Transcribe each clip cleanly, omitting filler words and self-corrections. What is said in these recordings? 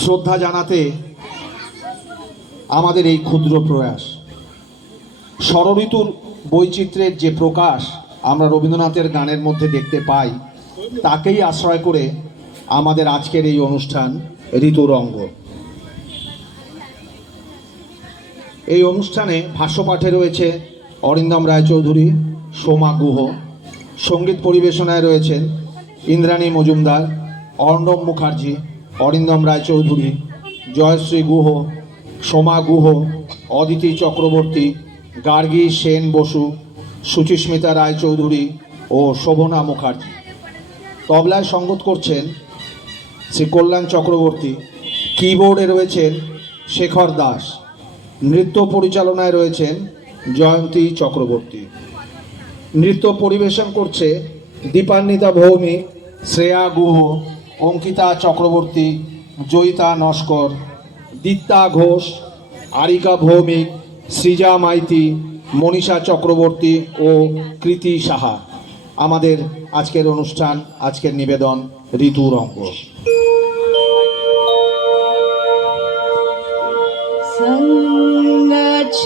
শ্রদ্ধা জানাতে আমাদের এই ক্ষুদ্র প্রয়াস। ষড়ঋতুর বৈচিত্র্যের যে প্রকাশ আমরা রবীন্দ্রনাথের গানের মধ্যে দেখতে পাই, তাকেই আশ্রয় করে আমাদের আজকের এই অনুষ্ঠান ঋতুরঙ্গ। এই অনুষ্ঠানে ভাষ্যপাঠে রয়েছে অরিন্দম রায়চৌধুরী, সোমা গুহ। সঙ্গীত পরিবেশনায় রয়েছেন ইন্দ্রাণী মজুমদার, অর্ণব মুখার্জি, অরিন্দম রায়চৌধুরী, জয়শ্রী গুহ, সোমা গুহ, অদিতি চক্রবর্তী, গার্গী সেন বসু, সুচিস্মিতা রায়চৌধুরী ও শোভনা মুখার্জি। তবলায় সঙ্গত করছেন শ্রী কল্যাণ চক্রবর্তী। কিবোর্ডে রয়েছেন শেখর দাস। নৃত্য পরিচালনায় রয়েছেন জয়ন্তী চক্রবর্তী। নৃত্য পরিবেশন করছে দীপান্বিতা ভৌমিক, শ্রেয়া গুহ, অঙ্কিতা চক্রবর্তী, জয়িতা নস্কর, দীপ্তা ঘোষ, আরিকা ভৌমিক, সৃজা মাইতি, মনীষা চক্রবর্তী ও কৃতি সাহা। আমাদের আজকের অনুষ্ঠান, আজকের নিবেদন ঋতুরঙ্গ।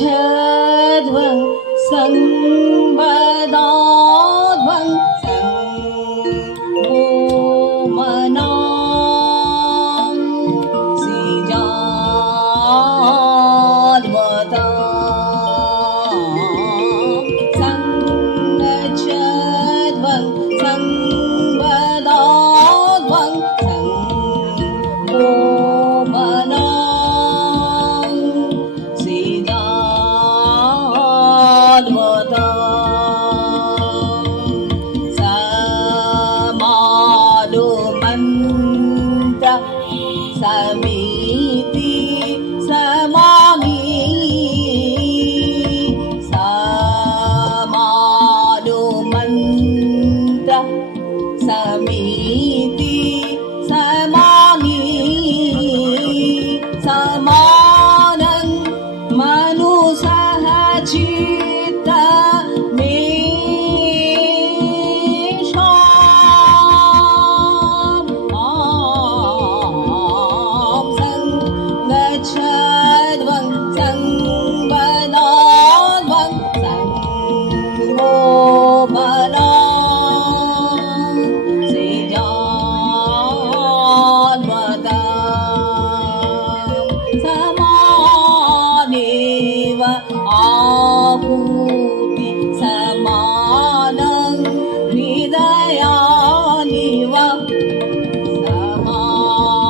संगच्छध्वं संवदाध्वं संगोमनां सिजाद्वतां संगच्छध्वं संवदाध्वं संगोमनां समिति समामि समानुमन्त्र समिति समामि समानं मनुसह चित्त मे गच्छध्वं संवदाध्वं संगोमनां सिजाद्वतां समानेव आपूति समानं हृदयानिव समानेव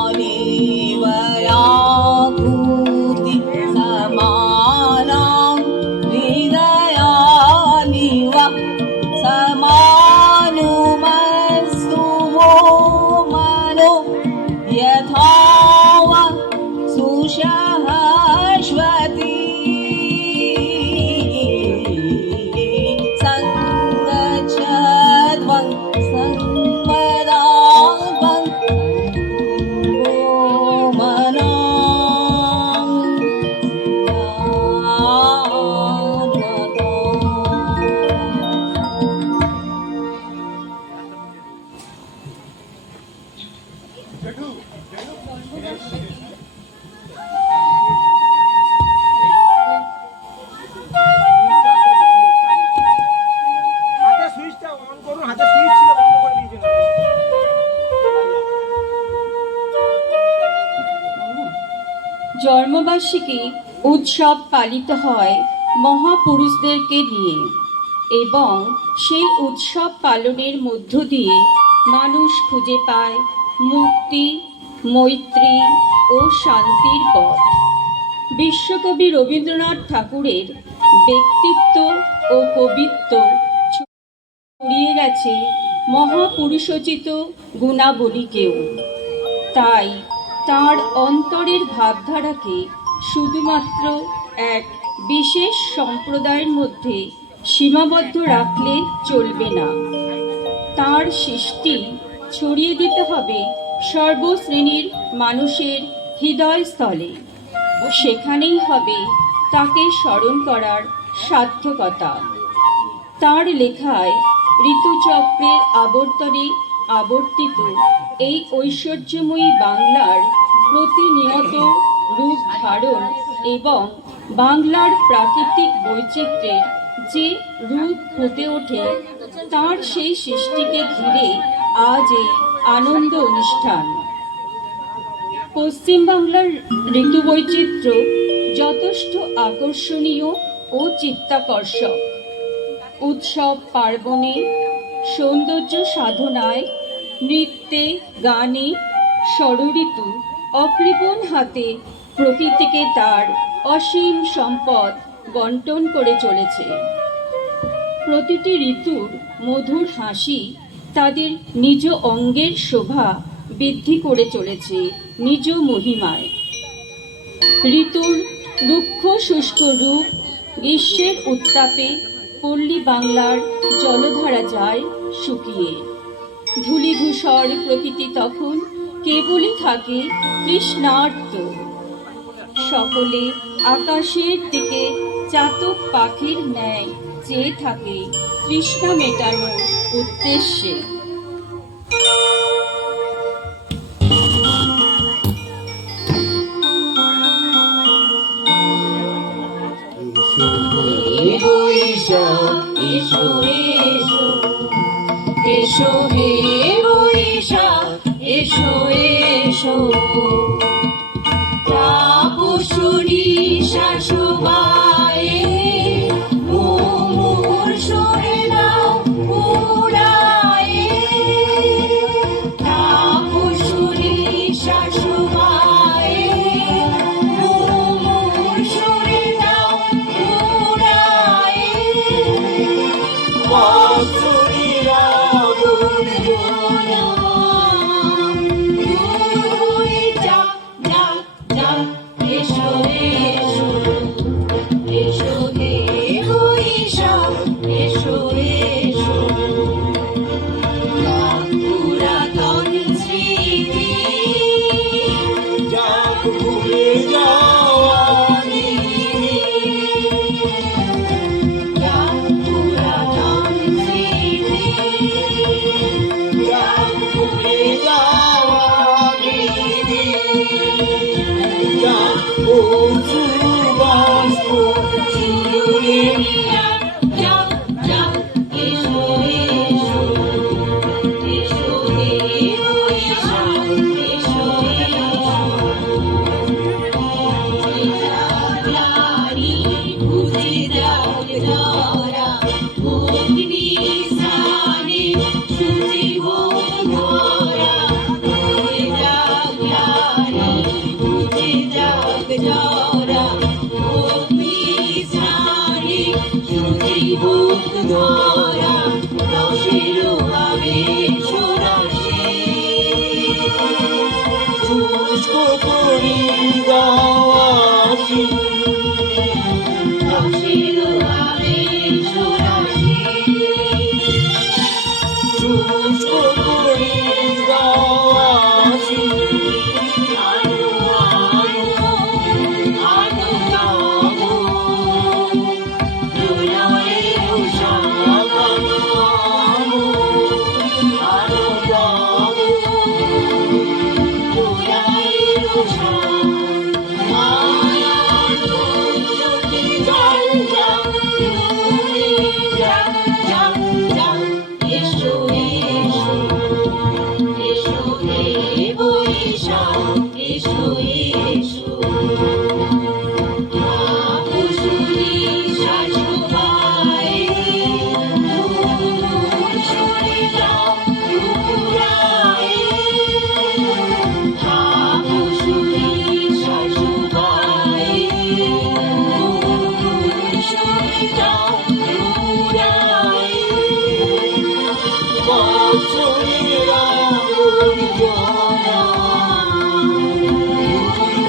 आपूति समानां हृदयानिव समानुमस्तु वो मनो यथा वा सुषहश्वती संगच्छध्वं संवदाध्वं संगोमनां জন্মবার্ষিকী উৎসব পালিত হয় মহাপুরুষদেরকে নিয়ে, এবং সেই উৎসব পালনের মধ্য দিয়ে মানুষ খুঁজে পায় মুক্তি, মৈত্রী ও শান্তির পথ। বিশ্বকবি রবীন্দ্রনাথ ঠাকুরের ব্যক্তিত্ব ও কবিত্ব ছড়িয়ে গেছে মহাপুরুষোচিত গুণাবলীকেও। তাই তাঁর অন্তরের ভাবধারাকে শুধুমাত্র এক বিশেষ সম্প্রদায়ের মধ্যে সীমাবদ্ধ রাখলে চলবে না। তাঁর সৃষ্টি ছড়িয়ে দিতে হবে সর্বশ্রেণীর মানুষের হৃদয়স্থলে। সেখানেই হবে তাকে স্মরণ করার সার্থকতা। তাঁর লেখায় ঋতুচক্রের আবর্তনে আবর্তিত এই ঐশ্বর্যময়ী বাংলার প্রতিনিয়ত রূপ ধারণ এবং বাংলার প্রাকৃতিক বৈচিত্র্যের যে রূপ ফুটে ওঠে তার সেই সৃষ্টিকে ঘিরে আজ এই আনন্দ অনুষ্ঠান। পশ্চিমবাংলার ঋতু বৈচিত্র্য যথেষ্ট আকর্ষণীয় ও চিত্তাকর্ষক। উৎসব পার্বণে, সৌন্দর্য সাধনায়, নৃত্যে, গানে ষড়ঋতু অকৃপণ হাতে প্রকৃতিকে তার অসীম সম্পদ বন্টন করে চলেছে। প্রতিটি ঋতুর মধুর হাসি তাদের নিজ অঙ্গের শোভা বৃদ্ধি করে চলেছে নিজ মহিমায়। ঋতুর রুক্ষ শুষ্ক রূপ, গ্রীষ্মের উত্তাপে পল্লী বাংলার জলধারা যায় শুকিয়ে। ধূলিধূসর প্রকৃতি তখন কেবলই থাকে তৃষ্ণার্ত। সকলে আকাশের দিকে চাতক পাখির ন্যায় চেয়ে থাকে তৃষ্ণা মেটানোর উদ্দেশ্যে। এসো এসো এসো হে বৈশাখ, এসো এসো তাপসী শাশুবায়ে মোর সরে দাও পুরায়ে। তাপসী শাশুবায়ে মোর সরে দাও পুরায়ে। বাঁশুরিরা গুনগুনা দূর হয়ে যাক যাক যাক। এসো এসো এসো হে বৈশাখ, এসো এসো পুরাতন স্মৃতি যাক ভুলে যাওয়ানি। যাক পুরাতন স্মৃতি যাক ভুলে যাওয়ানি। যাক পশু বাষ্প চুরে যাক যাক যাক। এসো এসো এসো হে বৈশাখ, এসো জানি বুঝে যাও ধরা অগ্নি স্নানে শুচি হোক ধরা। বুঝে যাও জানি বুঝে যাও ধরা অগ্নি স্নানে শুচি হোক ধরা। রসের আবেশ রসে শুষ্ক করি গাওয়াছি। রসের আবেশ রসে শুষ্ক করি গাওয়াছি। আলো আলো আলো গাবো দোলায়ের সাগানো। আলো গাবো দোলায়ের মায়ার ছুটি যাও যাও দূরে যাও যাও যাও। এসো এসো এসো হে বৈশাখ, এসো এসো তাপসী শাশুবায়ে মোর সরে দাও পুরায়ে। তাপসী শাশুবায়ে মোর সরে দাও পুরায়ে। বাঁশুরিরা গুনগুনা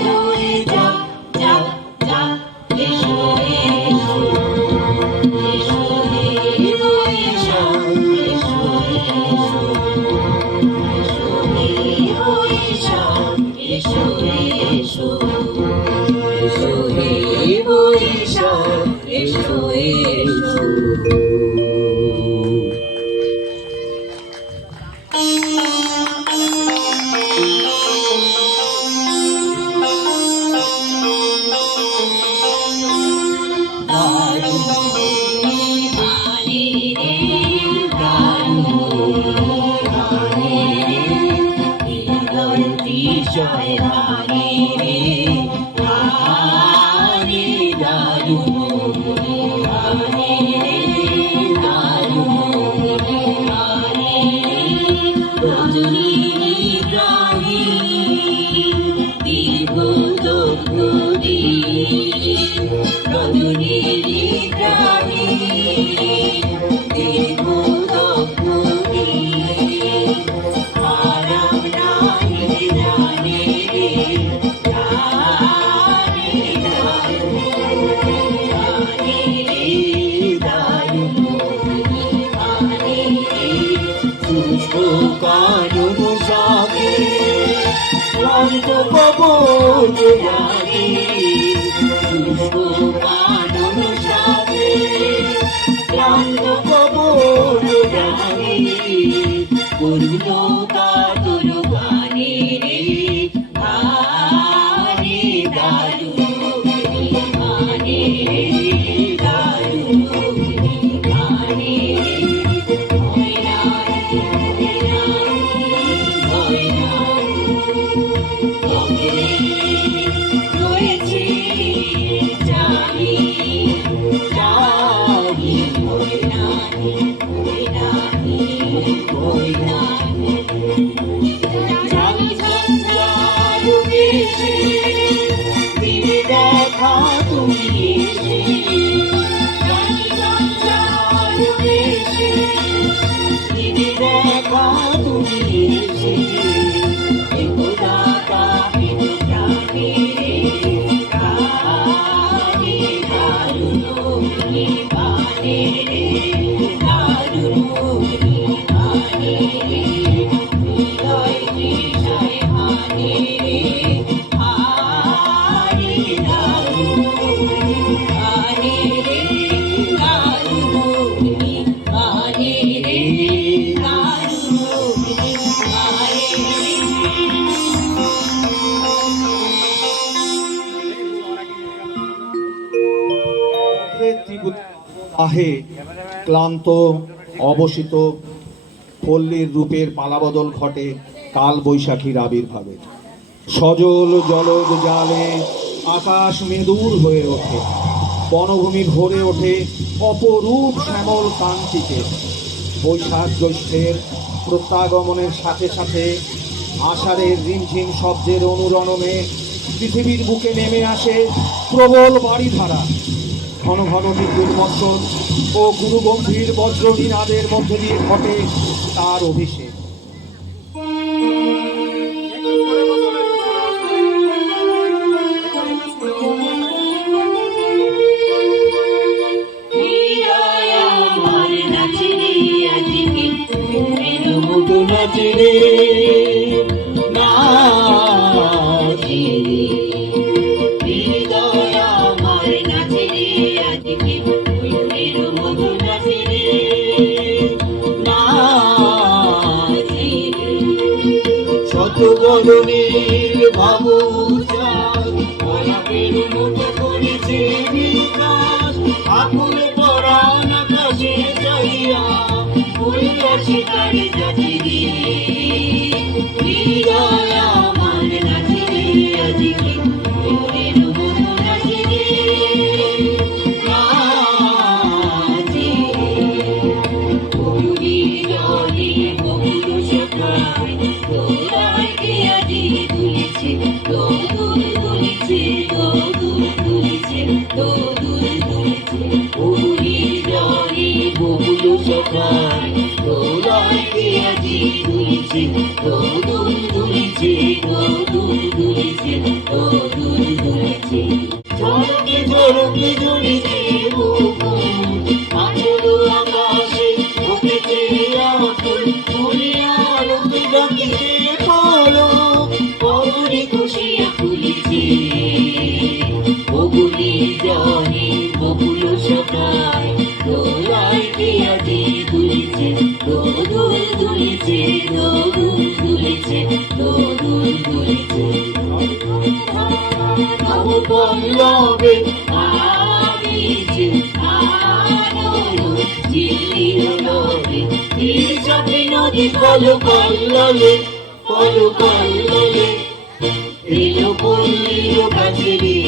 দূর জয় হারি রে হারি দারুণ হারি রে দারুণ হারি রে রজনী নিদ্রাহী দীর্ঘ দগ্ধি রজনী নিদ্রাহী দীর্ঘ দগ্ধি আরাম নাহি জানে রে জানে জানে রে দারুণ জানে রে শুষ্ক কানন সাগে ক্লান্ত কবর জানে শুষ্ক কানন সাগে ক্লান্ত কবর জানে করুণ কাতর গানে রে গানে দারুণ গানে রে দারুণ গানে রে ময়নারি রয়েছে জানি জানি ময়নারি ময়নারি ময়নারি জানি ঝঞ্ঝার বেশি দিনে দেখা তুমি এসে জানি ঝঞ্ঝার বেশি দিনে দেখা তুমি এসে একদাতা পিত প্রাণে প্রাণে দারুণ নিবানে রে দারুণ নিবানে রে হৃদয় তৃষায় হানে রে হানে দারুণ হানে রে দারুণ নিবানে রে দারুণ নিবানে রে আহে ক্লান্ত অবসিত পল্লীর রূপের পালাবদল ঘটে কাল বৈশাখীর আবির্ভাবে। সজল জলদ জালে আকাশ মেদুর হয়ে ওঠে, বনভূমি ভরে ওঠে অপরূপ শ্যামল কান্তিতে। বৈশাখ জ্যৈষ্ঠের প্রত্যাগমনের সাথে সাথে আষাঢ়ের রিমঝিম শব্দের অনুরণনে পৃথিবীর বুকে নেমে আসে প্রবল বাড়িধারা। ঘন ঘন বিদ্যুৎ বর্ষণ ও গুরুগম্ভীর বজ্রনিনাদের মধ্যে দিয়ে ঘটে তার অভিষেক। হৃদয় আমার নাচে রে আজকে মনের মতো নাচে রে নাচে রে হৃদয় আমার নাচে রে আজকে মনের মতো নাচে রে নাচে রে শত বদনের ভাবুচার পলাপের মতো করেছে বিকাশ আকুল পরাণ আকাশে চাইয়া হইয়াছে তার জাতি রে হৃদয় আমার নাচে রে আজকে মনের মতো নাচে রে নাচে বকুলি জলে বকুল সখায় তোরায় কে আজি দুলিছে দোদুল দুলিছে দোদুল দুলিছে দোদুল দুলিছে বকুলি জলে বকুল সখায় তোরায় কে আজি দুলিছে দোদুল দুলিছে দোদুল দুলিছে দোদুল দুলিছে ঝড়কে ঝড়কে ঝরিছে বকুল আচল আকাশে উঠেছে আকুল ফুলিয়া রূপে ডাকিছে পলক পবনে খুশিয়া ফুলিছে বকুলি জলে বকুল সখায় দোলায় কে আজি দুলিছে দোদুল দুলিছে দোদুল দুলিছে দোদুল দুলিছে নব পল্লবে আবিছে আনন্দ ঝিল্লির লোভে তীর চাপে নদী কল কল্ললে রে,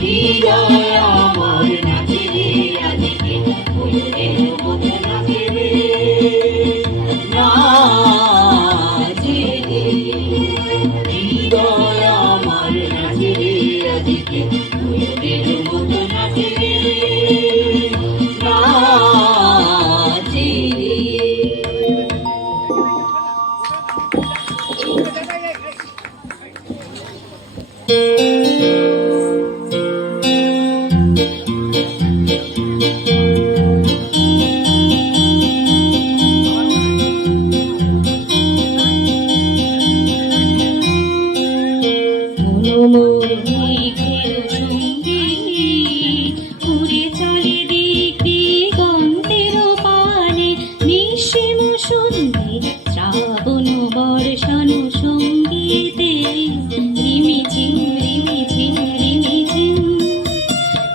হৃদয় আমার নাচে রে, আজকে ফুলের মতো নাচে রে, নাচে রে, হৃদয় আমার নাচে রে, আজকে ফুলের মতো নাচে রে, নাচে রে। উড়ে চলে দিক দিগন্তের পানে, নিঃসীম সন্ধে শ্রাবণ বর্ষণ সঙ্গীতে, রিমিঝিম রিমিঝিম রিমিঝিম,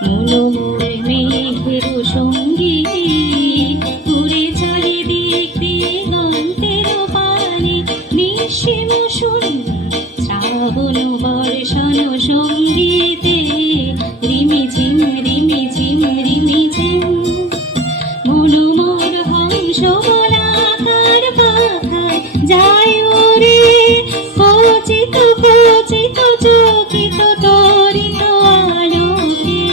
মনোময় মেঘের সঙ্গীতে উড়ে চলে দিক দিগন্তের পানে, নিঃসীম সন্ধে শ্রাবণ বর্ষণ সঙ্গীতে, রিমিঝিম রিমিঝিম রিমিঝিম, মনোমর হংস বলাকার পাখায় যায় ওরে, খচিত খচিত চকিত তরিত আলোকে,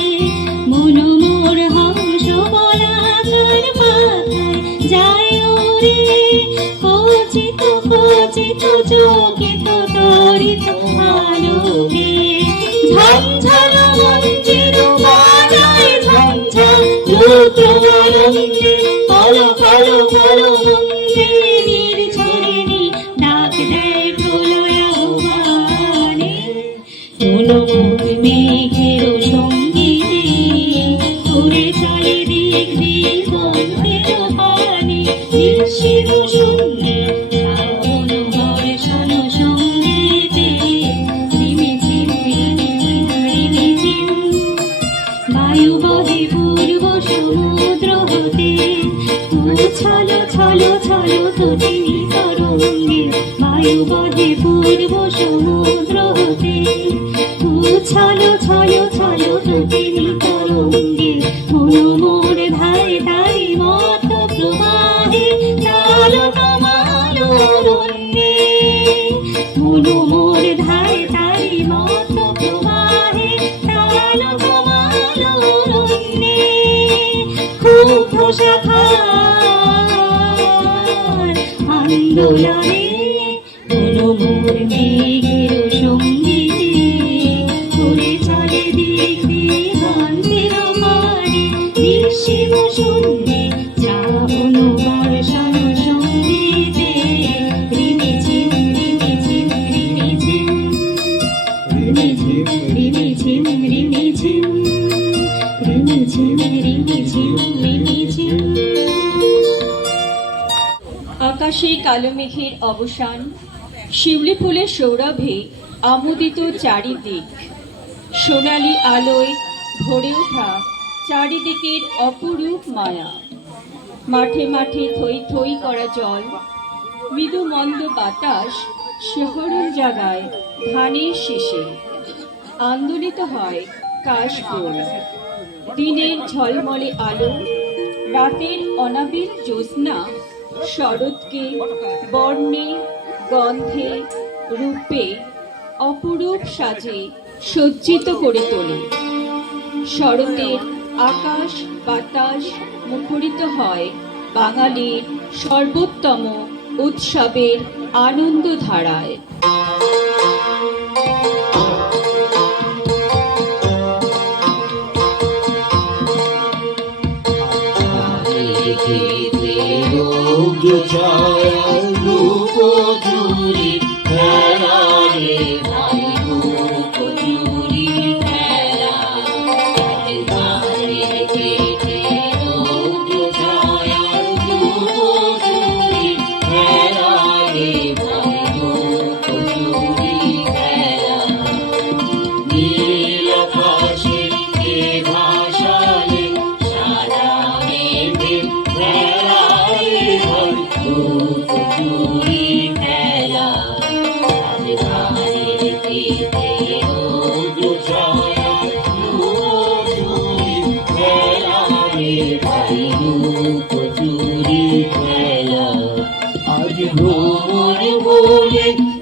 মনোমর হংস বলাকার পাখায় যায় ওরে, খচিত খচিত চকিত তরিত আলোকে, ঝঞ্ঝাল মঞ্জির বাজায় ঝঞ্ঝাল রুদ্রানন্দে, ফলো ফলো ফলো মন্দে, নির্ঝরিণী ডাক দেয় প্রলয় আহ্বানে, মনোময় মেঘের সঙ্গীতে উড়ে চলে দিক দিগন্তের পানে, নিঃসীম শূন্যে শ্রাবণ বর্ষণ সঙ্গীতে, রিমিঝিম রিমিঝিম রিমিঝিম, বায়ু বহে পূর্ব সমুদ্র হতে, উছল ছল ছল তটিনী তরঙ্গে, বায়ু বহে পূর্ব সমুদ্র হতে, উছল ছল ছল তটিনী তরঙ্গে, মনোমোর ধারে তারি মত প্রবাহে, তাল তমাল অরণ্যে, মনোমোর ধারে তারি মত প্রবাহে, তাল তমাল অরণ্যে, ক্ষুব্ধ শাখার আন্দোলনে, মনোমোর মেঘের সঙ্গীতে উড়ে চলে দিক দিগন্তের পানে, নিঃসীম শূন্যে শ্রাবণ বর্ষণ সঙ্গীতে, রিমিঝিম রিমিঝিম রিমিঝিম, রিমিঝিম রিমিঝিম রিমিঝিম, রিমিঝিম রিমিঝিম রিমিঝিম। আকাশে কালো মেঘের অবসান, শিউলি ফুলের সৌরভে আমোদিত চারিদিক, সোনালি আলোয় ভরে ওঠা চারিদিকের অপরূপ মায়া, মাঠে মাঠে থই থই করা জল, মৃদু মন্দ বাতাস শিহরণ জাগায় ধানের শেষে, আন্দোলিত হয় কাশফুল, দিনের ঝলমলে আলো, রাতের অনাবিল জ্যোৎস্না শরৎকে বর্ণে গন্ধে রূপে অপরূপ সাজে সজ্জিত করে তোলে। শরতের আকাশ বাতাস মুখরিত হয় বাঙালির সর্বোত্তম উৎসবের আনন্দ ধারায়।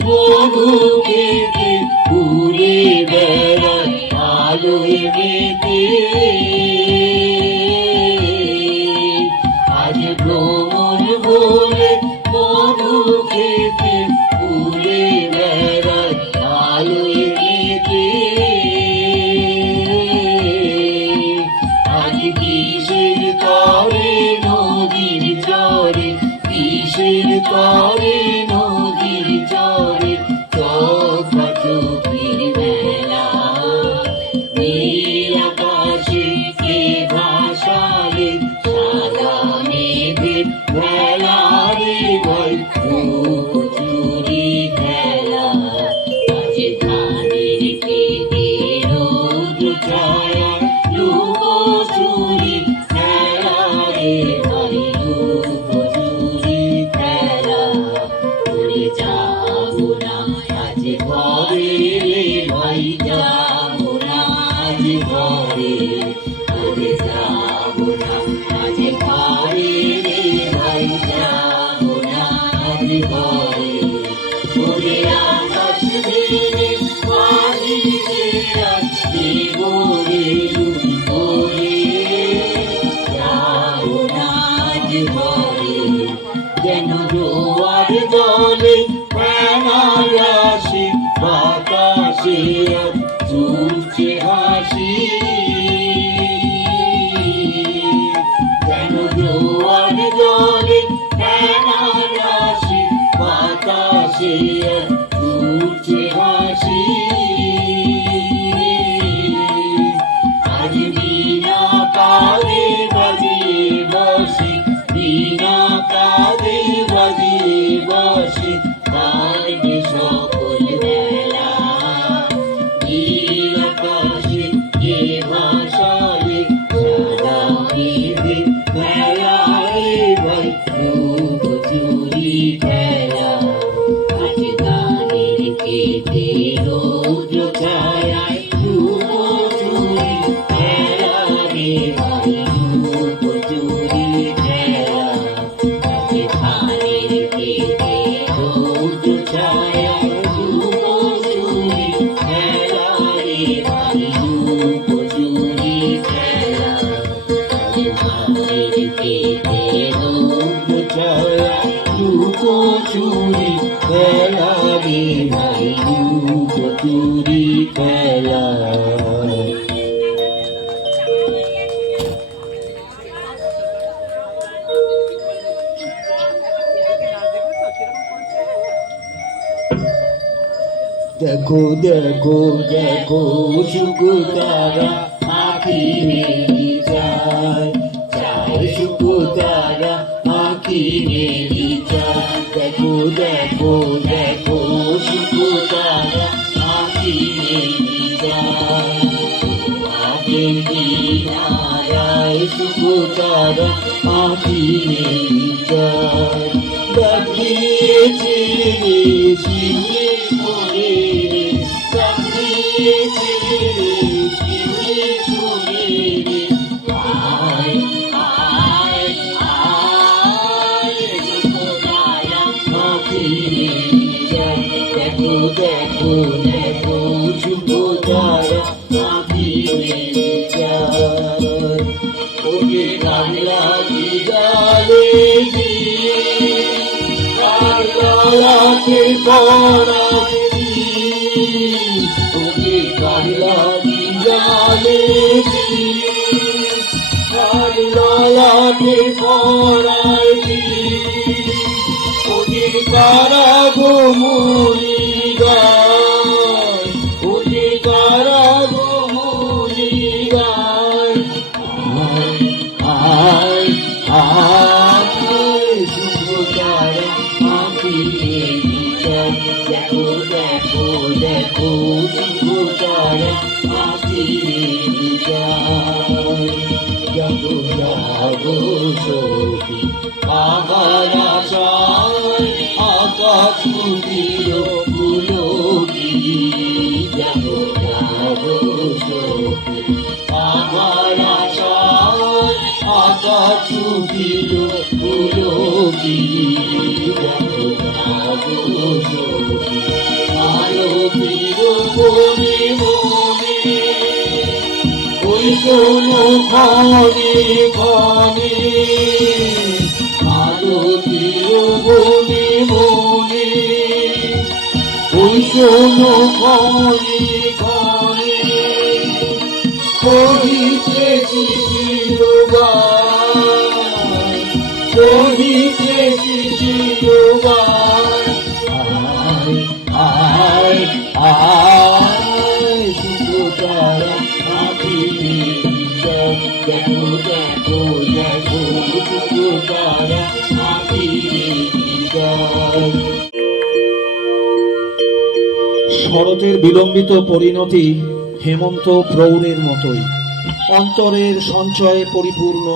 মধু খেতে ঘুরে বেড়ায় আলোয় মেতে। আজ ভ্রমণ বলে মধু খেতে ঘুরে বেড়ায় আলোয় মেতে। আজ কিসের তরে নদীর চরে, কিসের তরে নদীর চরে চোখা চোখির বেলা। নীল আকাশে কে ভাসালে সাদা মেঘের বেলা রে ভাই চুরি খেলা। আজ ধানের খেতে রৌদ্র ছায়া লুকোচুরি খেলা রে ভাই লুকোচুরি খেলা। উড়ে যাবো না আজ ঘরে রে ভাই যাবো না আজ ঘরে। উড়ে যাবো না আজ ঘরে রে ভাই যাবো না আজ ঘরে। ওরে আকাশ ভেঙে পানি যে আজ দেবো রে লুটি করে। যাবো না আজ ঘরে। যেন জোয়ার জলে প্রাণার আসে বাতাসে আজ ঝুলছে হাসি। যেন জোয়ার জলে প্রাণার আসে বাতাসে আজ ঝুলছে হাসি। আজ বিনা কালে বাজিয়ে বসে, বিনা কালে বাজিয়ে বসে কাটবে সকল বেলা। নীল আকাশে কে ভাসালে সাদা মেঘের বেলা রে ভাই লুকোচুরি খেলা। আজ ধানের খেতে রৌদ্র ছায়ায় লুকোচুরি খেলা রে ভাই লুকোচুরি খেলা। আজ ধানের খেতে রৌদ্র ছায়ায় লুকোচুরি খেলা রে ভাই লুকোচুরি খেলা। আজ ধানের খেতে রৌদ্র ছায়ায় লুকোচুরি খেলা রে ভাই লুকোচুরি খেলা। দেখো দেখো দেখো শুকু তারা আঁখি মেলি যায়, যায় শুকু তারা আঁখি মেলি যায়। দেখো দেখো দেখো শুকু তারা আঁখি মেলি যায়। তোমাদের কিনারায় শুকু তারা আঁখি মেলি যায়। ডাকিয়েছে রে শিউলি ফুলে রে, ডাকিয়েছে রে শিউলি ফুলে রে। আয় আয় আয় শুকু তারা আঁখি মেলি যায়। দেখো দেখো দেখো শুকু তারা আঁখি মেলি যায়। ওকে গান লাগি গালে দিয়ে কালাকে পড়াবি। ওকে গান লাগি গালে দিয়ে কালাকে পড়াবি। ওকে কারা গো মুনি গায়, ওকে কারা গো মুনি গায়। আয় আয় শুকু তারা আঁখি মেলি যায়। দেখো দেখো দেখো শুকু তারা আঁখি মেলি যায়। যাবো যাবো সখী আবার আশায় আকাশ কুটির পুলকি। যাবো যাবো সখী আবার আশায় আকাশ ছুটিল পুলকিনী দেখো আরতির বনে বনে ওই কোনো ক্ষণে ক্ষণে আরতির বনে বনে ওই কোনো ক্ষণে ক্ষণে কহিতেছি চিরবার কহিতেছি চিরবার আয় আয় শুধু তারা আঁকি দেখো দেখো দেখো শুধু তারা আঁকি শরতের বিলম্বিত পরিণতি হেমন্ত প্রৌরের মতোই, অন্তরের সঞ্চয়ে পরিপূর্ণ।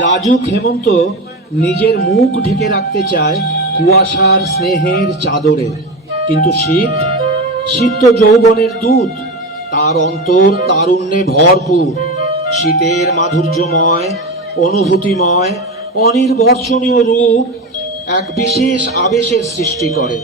লাজুক হেমন্ত নিজের মুখ ঢেকে রাখতে চায় কুয়াশার স্নেহের চাদরে, কিন্তু শীত শীত তো যৌবনের দূত, তার অন্তর তারুণ্যে ভরপুর। শীতের মাধুর্যময় অনুভূতিময় অনির্বচনীয় রূপ এক বিশেষ আবেশের সৃষ্টি করে।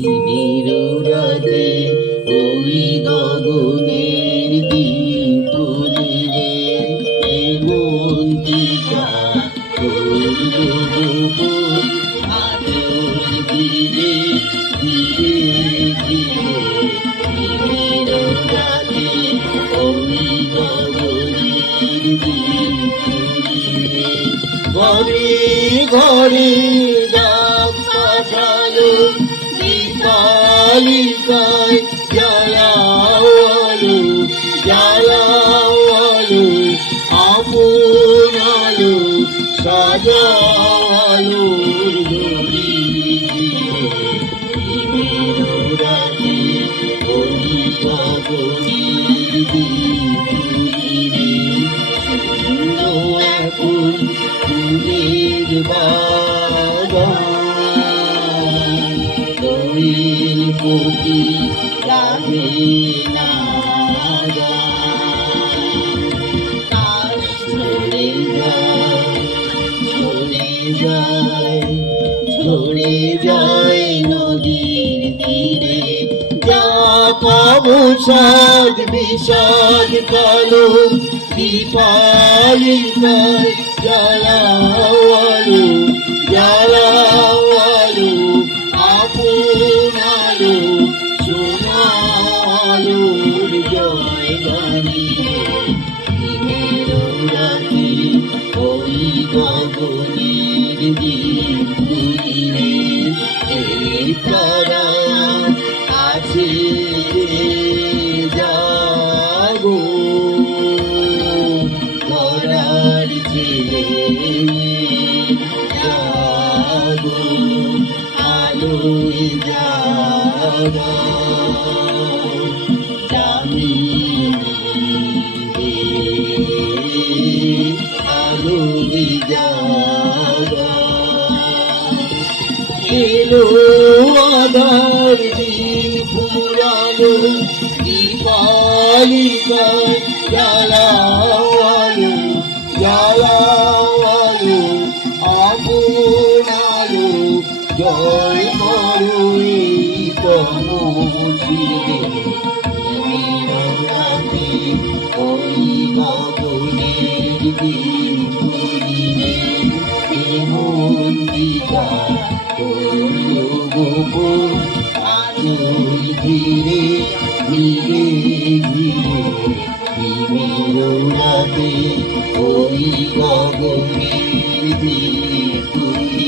হিমের রাতে ওই গগনের দ্বীপ রে হেমন্তিকা করল গোপন আলোর ধীরে ধীরে ধীরে হিমের রাতে ওই গগনের দ্বীপ রে ঘরে ঘরে ডাক পাঠালো বালিকায় জ্বালাও আলো জ্বালাও আলো আপন আলো সাজাও আলোর দড়ি হিমের রাতে ওই গগনের দ্বীপুরে শূন্য এখন ফুলের বাগান দোয়েল কোকি গাহে না কাশ ঝরে যায় ঝরে যায় ঝরে যায় নদীর তীরে যা কবসাদ বিষাদ কালো দীপালিকায় জ্বালাও আলো জ্বালাও আলো আপন আলো সোনাও আলোর জয় গানি হিমের রাতে ওই গগনের দ্বীপুরে এই তারা আছে জাগো ধরার ছেলে জাগো আলোয় জাগো দামিনী আলোয় জাগো এলো আধার দিন পুরানো দীপালিকায় জ্বালাও আলো জ্বালাও আলো আপন আলো জয় করো এই তমশিরে রাতে ওই গগনের দ্বীপুরে হেমন্তিকা করল গোপন আলোর ধীরে ধীরে ধীরে হিমের রাতে ওই গগনের দ্বীপুরে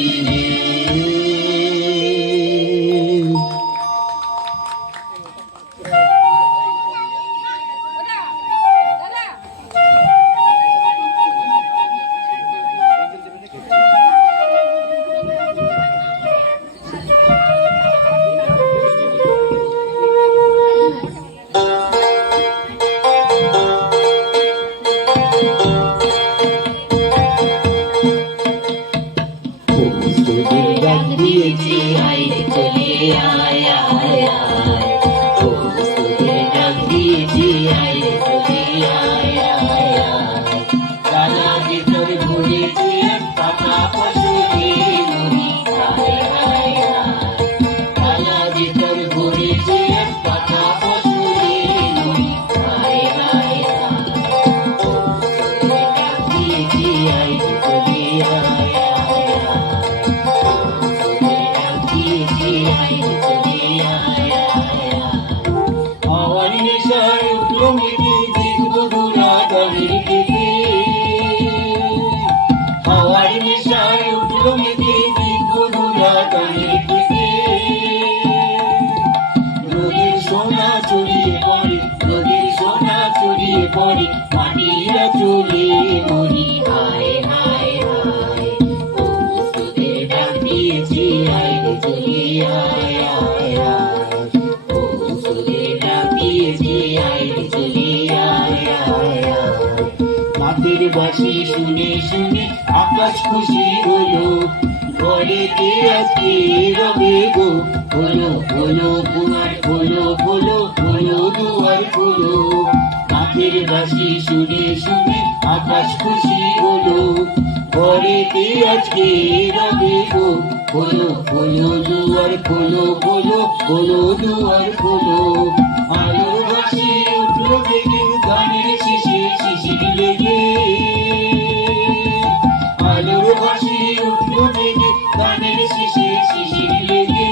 ঝাঁপিয়ে পড়ে মাটিরা চলে মরি হায় হায় হায় ও তোদের ডাক দিয়েছি আয় রে চলি আয় আয় আয় ও তোদের ডাক দিয়েছি আয় রে চলি আয় আয় আয় মাটির বাঁশি শুনে শুনে আকাশ খুশি হলো ঘরেতে আজকে রবে গো হলো হলো দুয়ার হলো হলো হলো দুয়ার হলো মাটির বাঁশি শুনে শুনে আকাশ খুশি হলো ঘরেতে আজকে রবে গো হলো হলো দুয়ার হলো হলো হলো দুয়ার হলো আলোর বাঁশি উঠলো বেগে গানের শিশির শিশির লেগে আলোর বাঁশি উঠলো বেগে গানের শিশির শিশির লেগে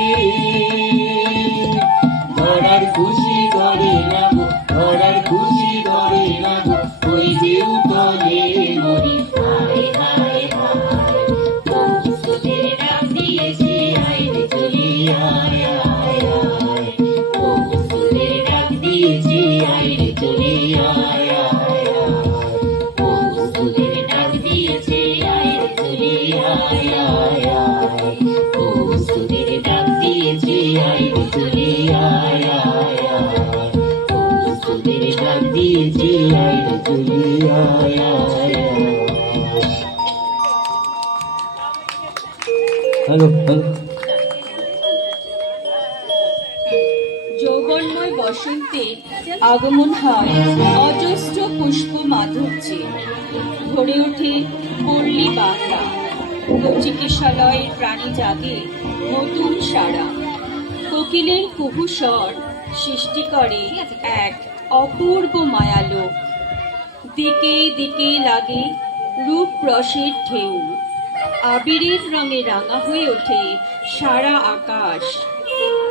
ধরার খুশি ধরে লাগো ধরার খুশি ধরে লাগো ওই যে উতলে মরি হায় হায় হায় তোদের ডাক দিয়েছি আয় রে চলি আয় আয় আয় তোদের ডাক দিয়েছি আয় রে চলি আয় আয় আয় তোদের ডাক দিয়েছি আয় রে চলি আয় আয় আয় তোদের ডাক দিয়েছি আয় রে চলি আয় আয় আয় তোদের ডাক দিয়েছি আয় রে চলি আয় আয় আয় হ্যালো হ্যালো যৌবনময় বসন্তে আগমন হয় অজস্র পুষ্প মাধুর্যে ভরে ওঠে পল্লী বাংলা চিকিৎসালয়ের প্রাণী জাগে নতুন সারা কোকিলের কুহু স্বর সৃষ্টি করে এক অপূর্ব মায়ালোক দিকে দিকে লাগে রূপ রসের ঢেউ আবিরের রঙে রাঙা হয়ে ওঠে সারা আকাশ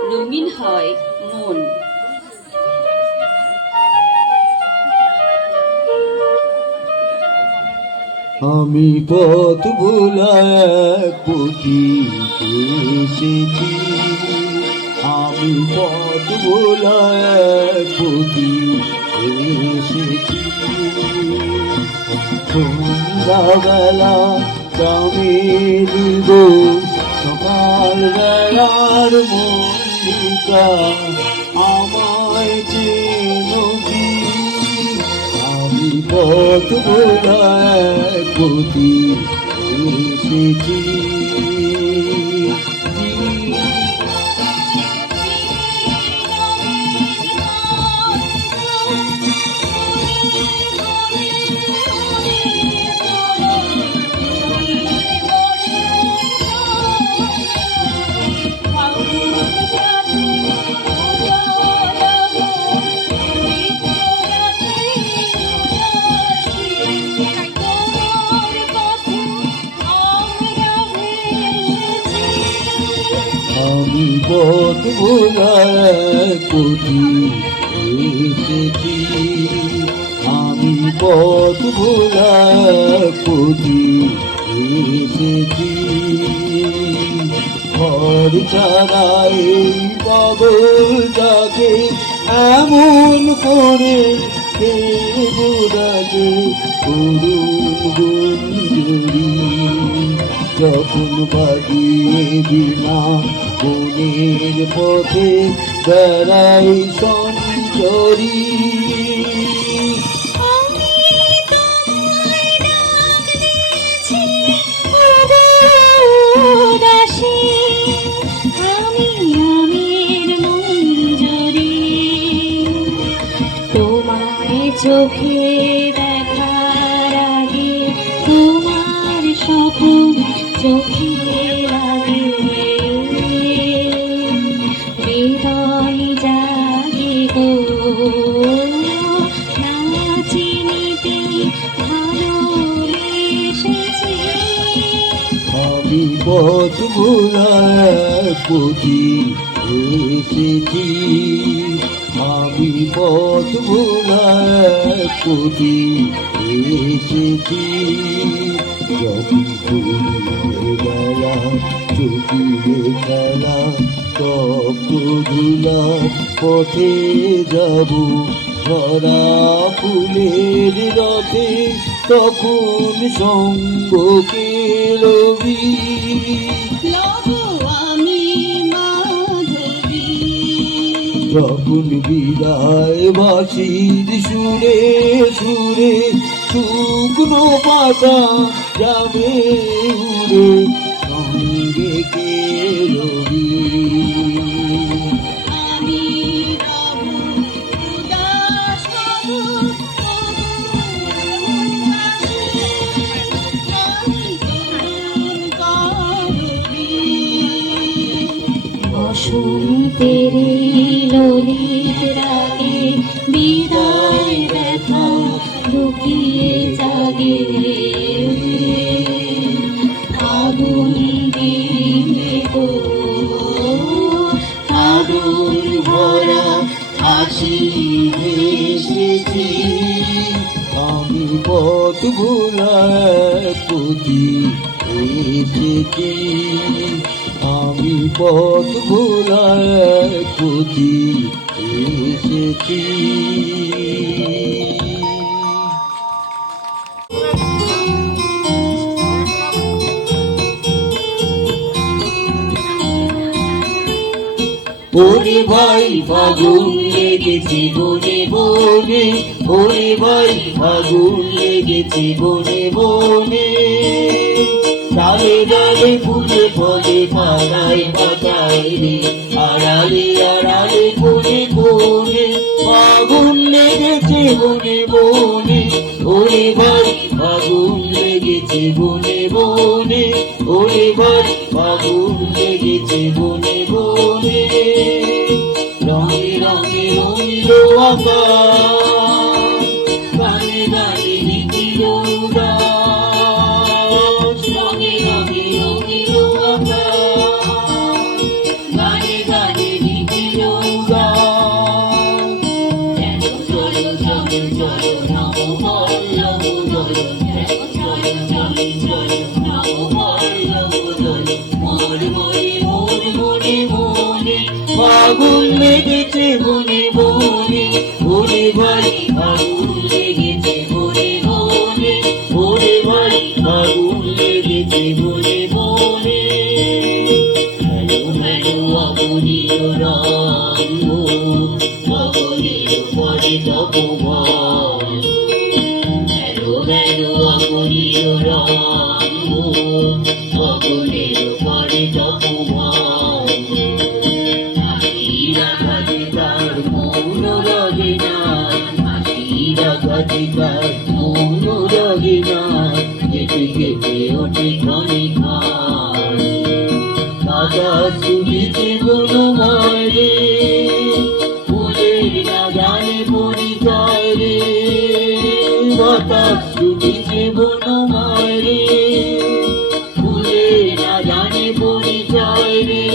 রঙিন হয় মন আমি পথ ভোলা এক পথিকে এসেছি আমি পথ ভোলা এক পথিকে এসেছি সন্ধ্যাবেলা চামের গো সকাল বেলার মল্লিকা আমায় চেন কি আমি পথ ভোলা এক পথি এসেছি আমি পথ ভোলা এক পথি এসেছি আমি পথ ভোলা এক পথি এসেছি ঘর ছাড়া এই পাগলটাকে এমন করে কে বোঝাবে করুণ গুঞ্জরি যখন বাজিয়ে বিনা বনের পথে বেড়াই সঞ্চরী চোখে দেখার আগে তোমার স্বপ্ন চোখে লাগে হৃদয় জাগে গো না চিনিতে ভালোবেসেছি আমি পথ ভোলা এক পথি এসেছি আমি পথ ভোলা এক পথি এসেছি যখন ফুলিয়ে বেলা চোখিয়ে খেলা তপ্ত ধুলা পথে যাব ভরা ফুলের রথে তখন সঙ্গকে রবি লগো আমি মাধবী যখন বিদায় বাসির সুরে সুরে শুকনো পাতা যাবে উড়ে সঙ্গে কে রবি আমি রব উদাস হব বসন্তের ললিত রাগে বিদায় ব্যথা লুকিয়ে জাগে আগুন দিয়ে গো আগুন ভরা হাসি ভেসেছি আমি পথ ভোলায় পুঁতি এসেছি আমি পথ ভোলায় পুঁতি এসেছি ওরে ভাই ফাগুন লেগেছে বনে বনে ওরে ভাই ফাগুন লেগেছে বনে বনে ডালে ডালে ফুলে ফলে পাতায় পাতায় রে আড়ালে আড়ালে কোণে কোণে ফাগুন লেগেছে বনে বনে ওরে ভাই ফাগুন লেগেছে বনে বনে ওরে ভাই ফাগুন লেগেছে বনে বনে রঙে রঙে রঙিল আকাশ গানে গানে নিখিল উদাস রঙে রঙে রঙিল আকাশ গানে গানে নিখিল উদাস চলো চলো চলো নব পল্লব দল চলো চলো চলো নব পল্লব দল মোর মনে মোর মনে মনে ফাগুন লেগেছে বনে বনে ওরে ভাই ফাগুন লেগেছে বনে বনে ওরে ভাই ফাগুন লেগেছে বনে বনে হ্যালো হ্যালো অপরিয় রঙ্গ সকলের পরে তপবল হ্যালো হ্যালো অপরিয় রঙ্গ সকলের পরে তপবল রাধিকার মৌন রগে নাই রাধিকার মৌন রগে নাই কেটে কেটে ওঠে ক্ষণে ক্ষণ বাতাস শুনিতে বনময় রে ফুলের না জানে পরিচয় রে বাতাস শুনিতে বনময় রে ফুলের না জানে পরিচয় রে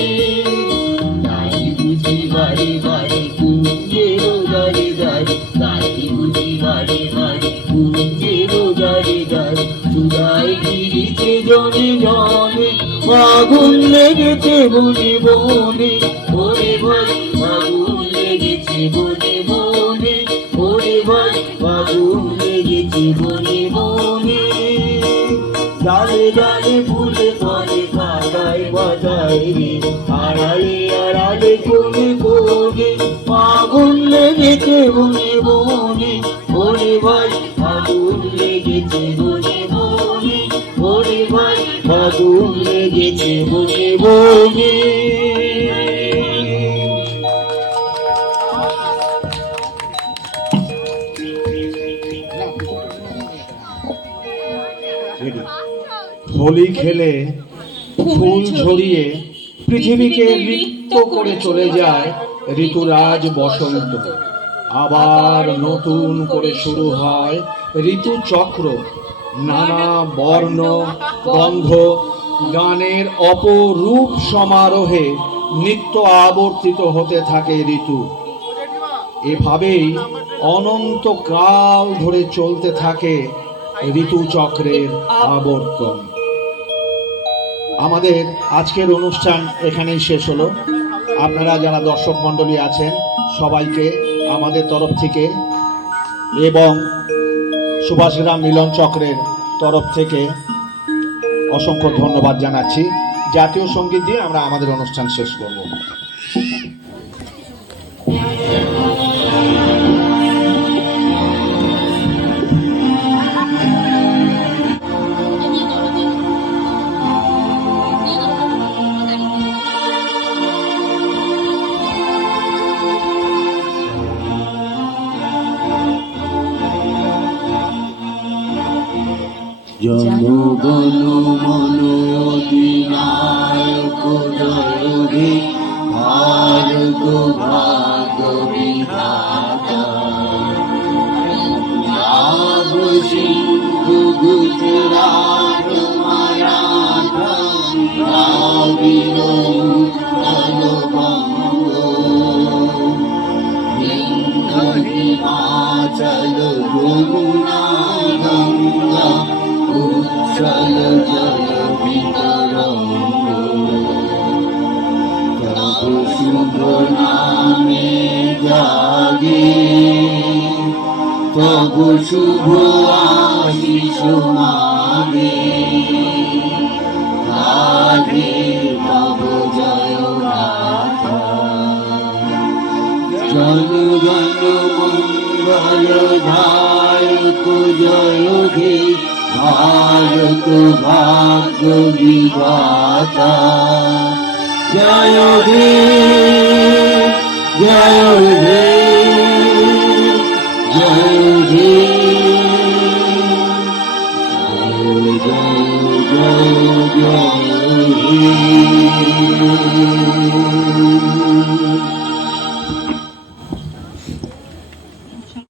বারে বারে কুঞ্জের দারে দারে গাই বুঝি বারে বারে কুঞ্জের দারে দারে চুড়াই ফিরিছে জনে জনে আগুন লেগেছে বনে বনে ওরে ভাই আগুন লেগেছে বনে বনে ওরে ভাই আগুন লেগেছে বনে বনে ডালে ডালে ফুলে ফলে পাতায় পাতায় রে আড়ালে আড়ালে কোণে কোণে আগুন লেগেছে বনে বনে ওরে ভাই আগুন লেগেছে বনে বনে ওরে ভাই আগুন লেগেছে বনে বনে হোলি খেলে ফুল ঝরিয়ে পৃথিবীকে নৃত্য করে চলে যায় ঋতুরাজ বসন্ত। আবার নতুন করে শুরু হয় ঋতু চক্র। নানা বর্ণ গন্ধ গানের অপরূপ সমারোহে নিত্য আবর্তিত হতে থাকে ঋতু। এভাবেই অনন্তকাল ধরে চলতে থাকে ঋতুচক্রের আবর্তন। আমাদের আজকের অনুষ্ঠান এখানেই শেষ হলো। আপনারা যারা দর্শক মণ্ডলী আছেন সবাইকে আমাদের তরফ থেকে এবং সুভাষগ্রাম মিলন চক্রের তরফ থেকে অসংখ্য ধন্যবাদ জানাচ্ছি। জাতীয় সঙ্গীত দিয়ে আমরা আমাদের অনুষ্ঠান শেষ করব। জনগণ মন অধিনায়ক জয় হে ভারত ভাগ্য বিধাতা নাগ সিন্ধু গুজরাট মারাঠা দ্রাবিড় উৎকল বঙ্গ বিন্ধ্য হিমাচল যমুনা গঙ্গা উচ্ছল জল বিতরঙ্গ তব শুভ নামে জাগে তব শুভ আশিস মাগে রাধে তব জয় গাথা জনগণ মঙ্গল ধায়ক জয় হে ভারত ভাগ্য বিধাতা জয় হে জয় হে জয় হে জয় জয় জয় হে